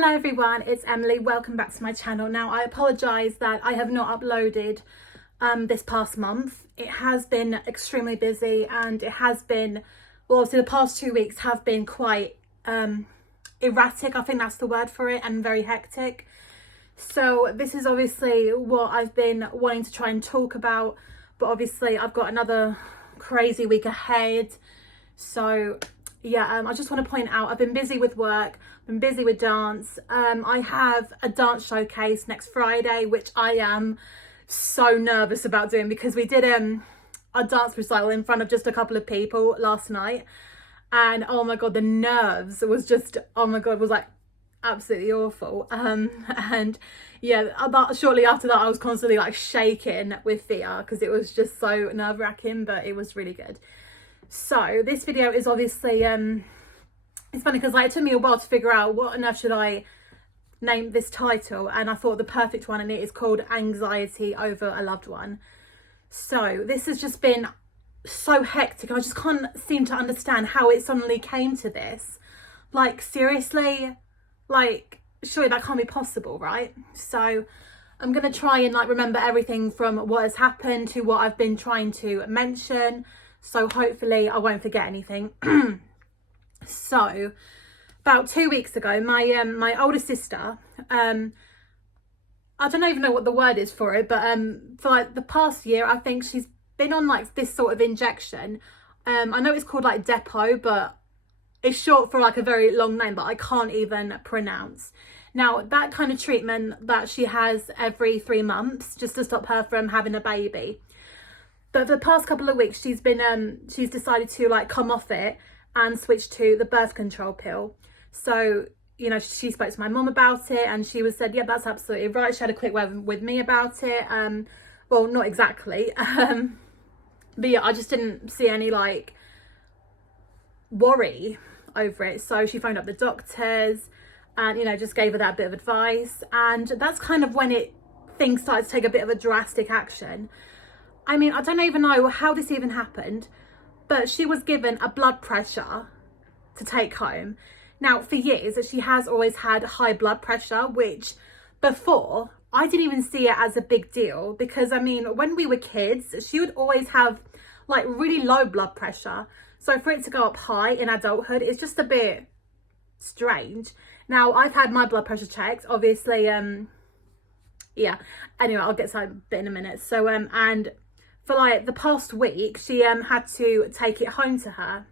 Hello everyone, it's Emily. Welcome back to my channel. Now I apologise that I have not uploaded this past month. It has been extremely busy and it has been, well, obviously the past 2 weeks have been quite erratic, I think that's the word for it, and very hectic. So this is obviously what I've been wanting to try and talk about, but obviously I've got another crazy week ahead. So yeah, I just want to point out I've been busy with work, been busy with dance. I have a dance showcase next Friday, which I am so nervous about doing because we did a dance recital in front of just a couple of people last night, and oh my god, the nerves was just, oh my god, was like absolutely awful. And yeah, about shortly after that I was constantly like shaking with fear because it was just so nerve-wracking, but it was really good. So this video is obviously it's funny because like it took me a while to figure out what on earth should I name this title, and I thought the perfect one, and it is called Anxiety Over a Loved One. So this has just been so hectic. I just can't seem to understand how it suddenly came to this. Like seriously, like surely that can't be possible, right? So I'm gonna try and like remember everything from what has happened to what I've been trying to mention, so hopefully I won't forget anything. So about 2 weeks ago, my older sister, I don't even know what the word is for it, but for like the past year I think she's been on like this sort of injection. I know it's called like Depo, but it's short for like a very long name, but I can't even pronounce. Now that kind of treatment that she has every 3 months just to stop her from having a baby. But for the past couple of weeks she's been she's decided to like come off it and switch to the birth control pill. So you know, she spoke to my mum about it and she was said, yeah, that's absolutely right. She had a quick word with me about it. Well, not exactly, but yeah, I just didn't see any like worry over it. So she phoned up the doctors and, you know, just gave her that bit of advice, and that's kind of when things started to take a bit of a drastic action. I mean, I don't even know how this even happened, but she was given a blood pressure to take home. Now, for years, she has always had high blood pressure, which before I didn't even see it as a big deal because, I mean, when we were kids, she would always have like really low blood pressure. So for it to go up high in adulthood, it's just a bit strange. Now, I've had my blood pressure checked, obviously. Yeah, anyway, I'll get to that bit in a minute. So, and for like the past week, she had to take it home to her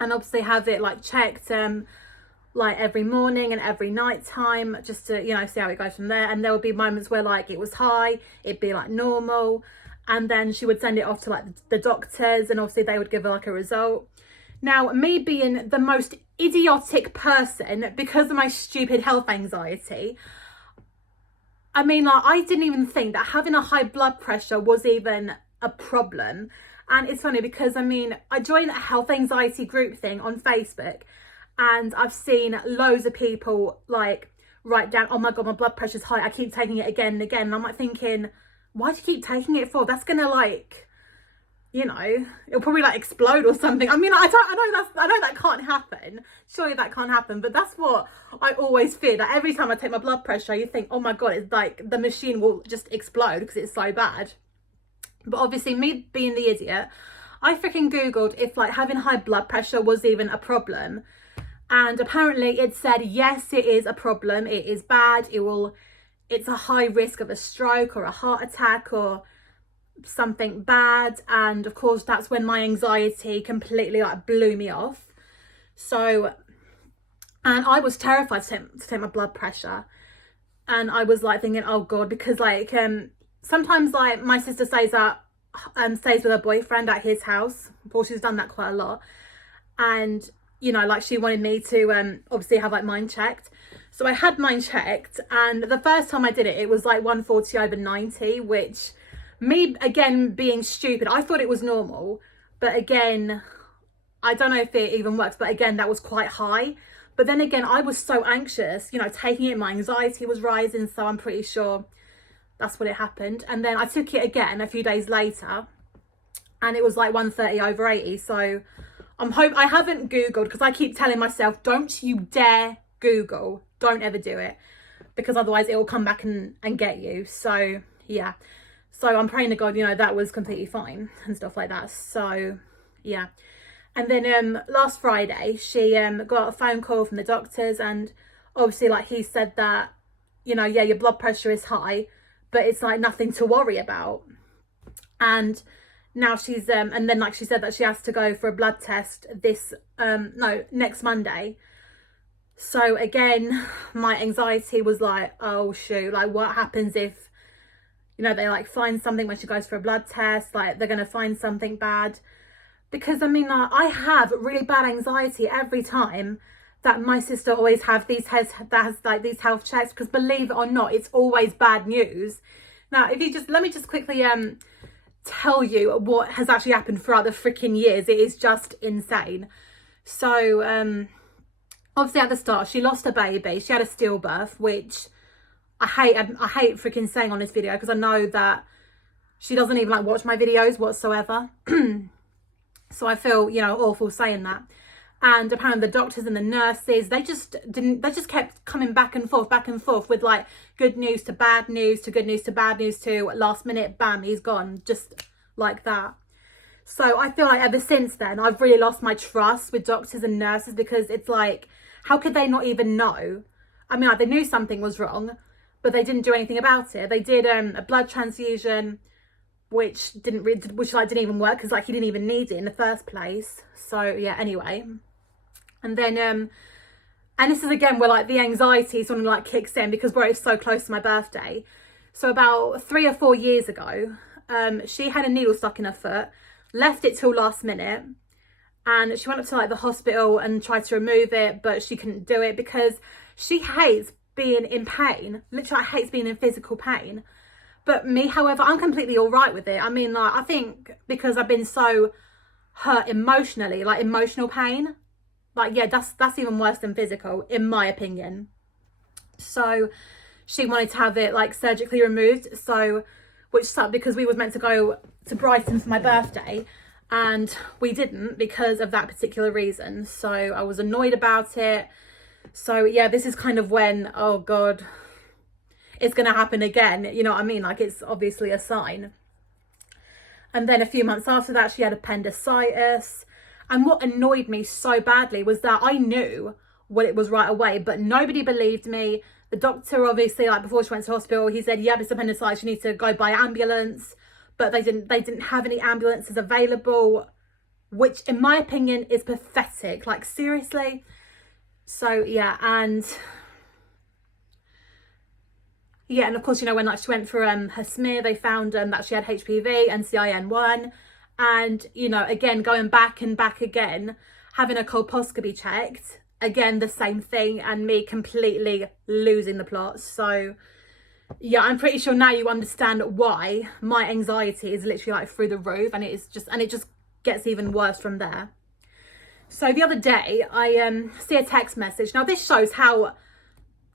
and obviously have it like checked like every morning and every night time, just to, you know, see how it goes from there. And there would be moments where like it was high, it'd be like normal, and then she would send it off to like the doctors, and obviously they would give her like a result. Now, me being the most idiotic person because of my stupid health anxiety, I mean, like, I didn't even think that having a high blood pressure was even a problem. And it's funny because, I mean, I joined a health anxiety group thing on Facebook, and I've seen loads of people like write down, oh my God, my blood pressure's high. I keep taking it again and again. And I'm like thinking, why do you keep taking it for? That's going to like, you know, it'll probably like explode or something. I mean, I know that can't happen. Surely that can't happen. But that's what I always fear, that every time I take my blood pressure, you think, oh my God, it's like the machine will just explode because it's so bad. But obviously, me being the idiot, I freaking Googled if like having high blood pressure was even a problem. And apparently it said, yes, it is a problem. It is bad. It's a high risk of a stroke or a heart attack or something bad. And of course, that's when my anxiety completely like blew me off. So, and I was terrified to take my blood pressure. And I was like thinking, oh God, because like, sometimes like my sister stays with her boyfriend at his house. Well, she's done that quite a lot. And, you know, like she wanted me to obviously have like mine checked. So I had mine checked, and the first time I did it, it was like 140/90, which, me again being stupid, I thought it was normal. But again, I don't know if it even works, but again, that was quite high. But then again, I was so anxious, you know, taking it, my anxiety was rising. So I'm pretty sure that's what it happened. And then I took it again a few days later, and it was like 130/80. So I haven't Googled, because I keep telling myself, don't you dare Google. don't ever do it, because otherwise it will come back and get you. So yeah, so I'm praying to God, you know, that was completely fine and stuff like that. So yeah. And then last Friday she got a phone call from the doctors, and obviously like he said that, you know, yeah, your blood pressure is high, but it's like nothing to worry about. And now she's and then like she said that she has to go for a blood test next Monday. So again, my anxiety was like, oh shoot, like what happens if, you know, they like find something when she goes for a blood test, like they're gonna find something bad. Because I mean, I have really bad anxiety every time that my sister always have these these health checks, because believe it or not, it's always bad news. Now, if you just let me just quickly tell you what has actually happened throughout the freaking years. It is just insane. So obviously at the start she lost her baby. She had a stillbirth, which I hate freaking saying on this video, because I know that she doesn't even like watch my videos whatsoever. So I feel, you know, awful saying that. And apparently the doctors and the nurses, they just kept coming back and forth with like good news to bad news to good news to bad news to last minute, bam, he's gone, just like that. So I feel like ever since then, I've really lost my trust with doctors and nurses, because it's like, how could they not even know? I mean, like, they knew something was wrong, but they didn't do anything about it. They did a blood transfusion, which didn't even work, because like he didn't even need it in the first place. So yeah, anyway. And then and this is again where like the anxiety sort of like kicks in, because we're so close to my birthday. So about 3 or 4 years ago, she had a needle stuck in her foot, left it till last minute, and she went up to like the hospital and tried to remove it, but she couldn't do it because she hates being in pain. Literally hates being in physical pain. But me, however, I'm completely all right with it. I mean, like, I think because I've been so hurt emotionally, like emotional pain, like, yeah, that's even worse than physical, in my opinion. So she wanted to have it like surgically removed. So, which sucked, because we was meant to go to Brighton for my birthday, and we didn't because of that particular reason. So I was annoyed about it. So yeah, this is kind of when, oh God, it's going to happen again, you know what I mean? Like, it's obviously a sign. And then a few months after that, she had appendicitis. And what annoyed me so badly was that I knew what it was right away, but nobody believed me. The doctor, obviously, like before she went to hospital, he said, yeah, it's appendicitis, you need to go by ambulance. But they didn't have any ambulances available, which in my opinion is pathetic. Like, seriously. So yeah, and of course, you know, when like she went for her smear, they found that she had HPV and CIN1, and you know, again, going back and back again, having a colposcopy checked, again the same thing, and me completely losing the plot. So yeah, I'm pretty sure now you understand why my anxiety is literally like through the roof, and it just gets even worse from there. So the other day I see a text message. Now this shows how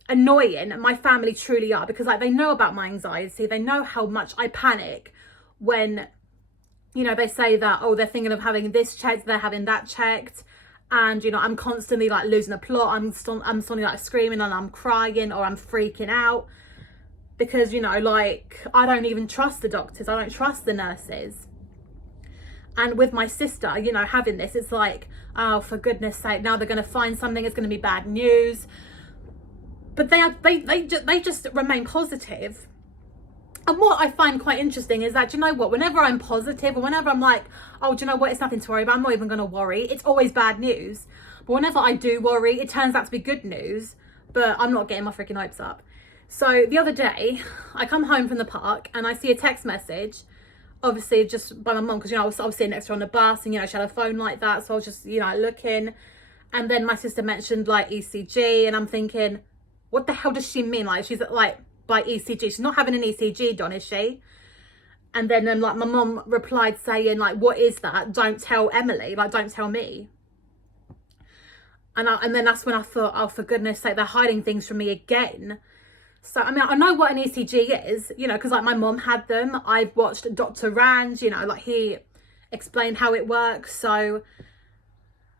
annoying my family truly are, because like they know about my anxiety, they know how much I panic when, you know, they say that, oh, they're thinking of having this checked, they're having that checked, and you know, I'm constantly like losing the plot. I'm suddenly like screaming, and I'm crying, or I'm freaking out, because you know, like, I don't even trust the doctors, I don't trust the nurses. And with my sister, you know, having this, it's like, oh, for goodness sake, now they're going to find something, it's going to be bad news. But they just remain positive. And what I find quite interesting is that, do you know what, whenever I'm positive, or whenever I'm like, oh, do you know what, it's nothing to worry about, I'm not even going to worry, it's always bad news. But whenever I do worry, it turns out to be good news, but I'm not getting my freaking hopes up. So the other day, I come home from the park and I see a text message, obviously just by my mum, because, you know, I was sitting next to her on the bus, and, you know, she had a phone like that, so I was just, you know, looking. And then my sister mentioned, like, ECG, and I'm thinking, what the hell does she mean? Like, she's, like, by ECG. She's not having an ECG done, is she? And then, like, my mum replied saying, like, what is that? Don't tell Emily. Like, don't tell me. And then that's when I thought, oh, for goodness sake, they're hiding things from me again. So, I mean, I know what an ECG is, you know, because, like, my mum had them. I've watched Dr. Rand, you know, like, he explained how it works. So,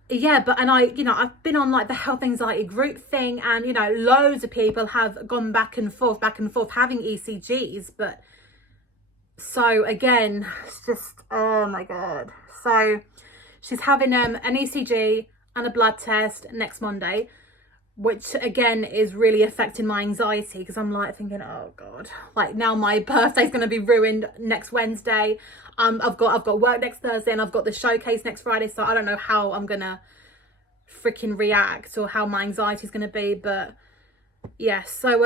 yeah, but, and I've been on like the health anxiety group thing, and, loads of people have gone back and forth having ECGs. But so again, it's just, oh my God. So she's having an ECG and a blood test next Monday, which again is really affecting my anxiety, because I'm like thinking, oh God, like now my birthday's going to be ruined next Wednesday. I've got work next Thursday, and I've got the showcase next Friday. So I don't know how I'm going to freaking react, or how my anxiety is going to be. But yeah, so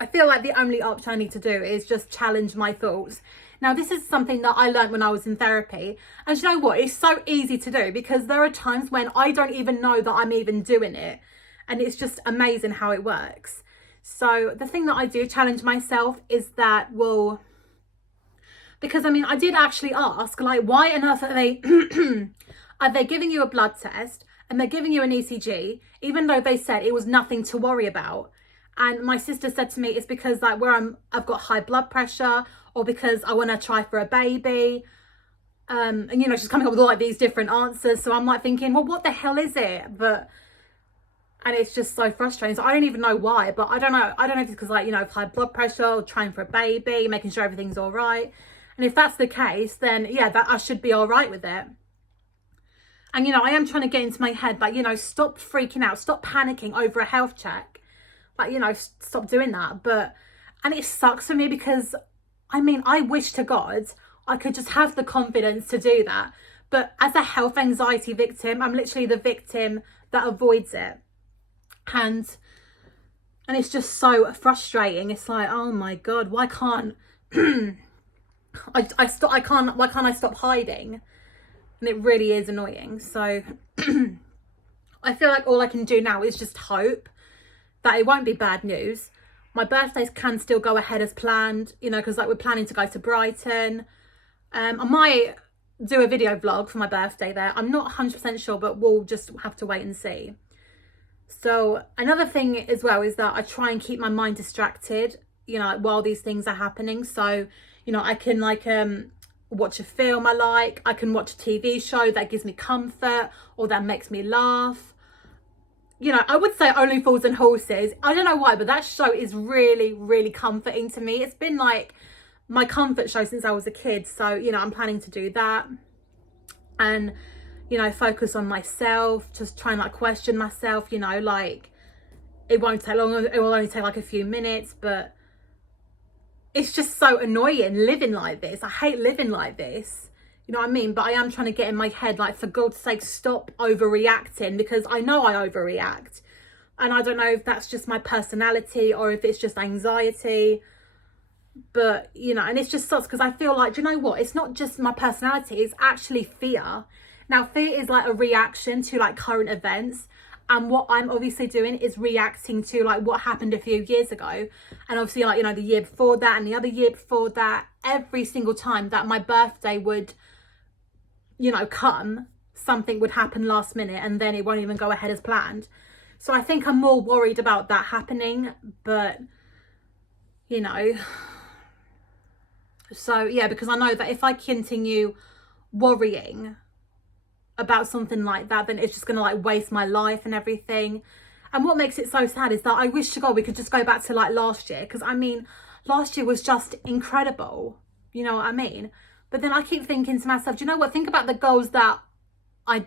I feel like the only option I need to do is just challenge my thoughts. Now, this is something that I learned when I was in therapy. And you know what? It's so easy to do, because there are times when I don't even know that I'm even doing it. And it's just amazing how it works. So the thing that I do challenge myself is that, well, because I did actually ask, like, why on earth are they, are they giving you a blood test and they're giving you an ECG, even though they said it was nothing to worry about? And my sister said to me, it's because like I've got high blood pressure, or because I want to try for a baby. And she's coming up with all like these different answers. So I'm like thinking, well, what the hell is it? And it's just so frustrating. So I don't even know why, but I don't know if it's because, like, high blood pressure, or trying for a baby, making sure everything's all right. And if that's the case, then yeah, that I should be all right with it. And, I am trying to get into my head, like, stop freaking out, stop panicking over a health check. Like, stop doing that. And it sucks for me, because I wish to God I could just have the confidence to do that. But as a health anxiety victim, I'm literally the victim that avoids it. And it's just so frustrating. It's like, oh my God, why can't why can't I stop hiding? And it really is annoying. So I feel like all I can do now is just hope that it won't be bad news. My birthdays can still go ahead as planned, because like we're planning to go to Brighton. I might do a video vlog for my birthday there. I'm not 100% sure, but we'll just have to wait and see. So another thing as well is that I try and keep my mind distracted, like while these things are happening. So, I can like watch a film I can watch a TV show that gives me comfort, or that makes me laugh. I would say Only Fools and Horses. I don't know why, but that show is really, really comforting to me. It's been like my comfort show since I was a kid. So, I'm planning to do that. And, focus on myself, just try and like question myself, like it won't take long. It will only take like a few minutes, but it's just so annoying living like this. I hate living like this. You know what I mean? But I am trying to get in my head, like, for God's sake, stop overreacting, because I know I overreact. And I don't know if that's just my personality, or if it's just anxiety. But, and it's just sucks, because I feel like, do you know what? It's not just my personality, it's actually fear. Now, fear is like a reaction to like current events. And what I'm obviously doing is reacting to like what happened a few years ago. And obviously, like, the year before that and the other year before that, every single time that my birthday would, come, something would happen last minute, and then it won't even go ahead as planned. So I think I'm more worried about that happening. But, so yeah, because I know that if I continue worrying about something like that, then it's just gonna like waste my life and everything. And what makes it so sad is that I wish to God we could just go back to like last year, because last year was just incredible, you know what I mean? But then I keep thinking to myself, do you know what, think about the goals that I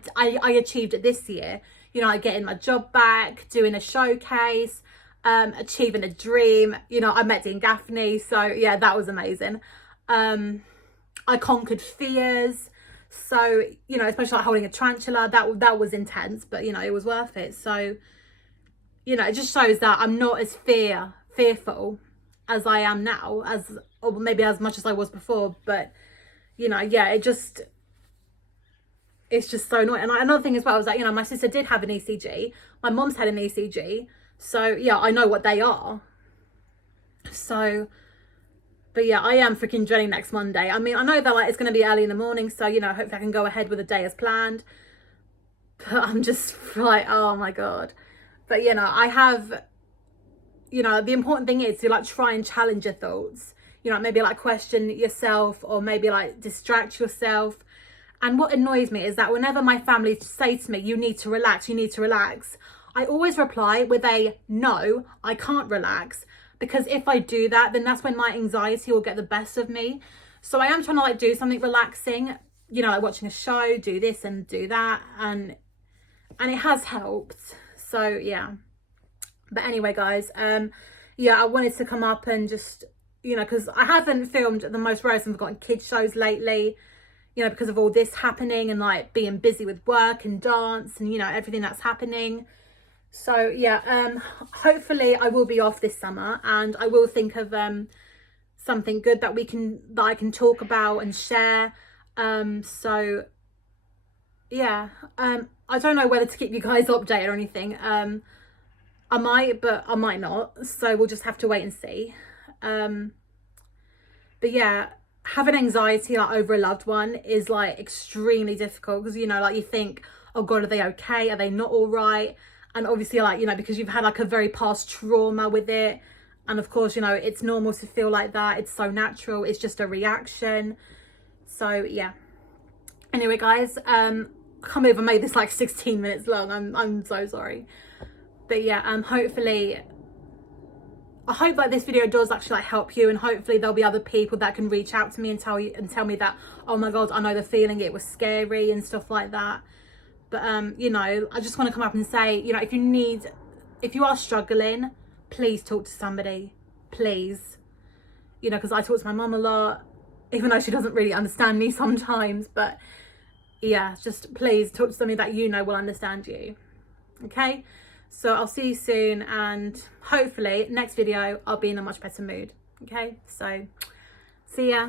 achieved this year. Like getting my job back, doing a showcase, achieving a dream. I met Dean Gaffney, so yeah, that was amazing. I conquered fears. So, especially like holding a tarantula, that was intense, but it was worth it. So, it just shows that I'm not as fearful as I am now, or maybe as much as I was before. But, yeah, it's just so annoying. And another thing as well is that, my sister did have an ECG. My mom's had an ECG. So, yeah, I know what they are. So, but yeah, I am freaking dreading next Monday. I know that like it's going to be early in the morning, so, hopefully I can go ahead with the day as planned. But I'm just like, oh my God. But, I have, the important thing is to like try and challenge your thoughts. Maybe like question yourself, or maybe like distract yourself. And what annoys me is that whenever my family say to me, you need to relax, you need to relax, I always reply with a no, I can't relax. Because if I do that, then that's when my anxiety will get the best of me. So I am trying to like do something relaxing, you know, like watching a show, do this and do that. And it has helped. So yeah. But anyway, guys, yeah, I wanted to come up and just, you know, because I haven't filmed the most Rose and Forgotten kids shows lately, you know, because of all this happening and like being busy with work and dance and, you know, everything that's happening. So yeah, hopefully I will be off this summer, and I will think of something good that I can talk about and share. So yeah, I don't know whether to keep you guys updated or anything. I might, but I might not. So we'll just have to wait and see. But yeah, having anxiety like over a loved one is like extremely difficult, because, you know, like you think, oh God, are they okay? Are they not all right? And obviously, like, you know, because you've had like a very past trauma with it. And of course, you know, it's normal to feel like that. It's so natural. It's just a reaction. So yeah. Anyway, guys, I can't believe I made this like 16 minutes long. I'm so sorry. But yeah, hopefully, I hope that this video does actually like help you, and hopefully there'll be other people that can reach out to me and tell me that, oh my God, I know the feeling, it was scary and stuff like that. But you know, I just want to come up and say, you know, if you are struggling, please talk to somebody, please. You know, because I talk to my mum a lot, even though she doesn't really understand me sometimes. But yeah, just please talk to somebody that you know will understand you. Okay, so I'll see you soon, and hopefully next video I'll be in a much better mood. Okay, so see ya.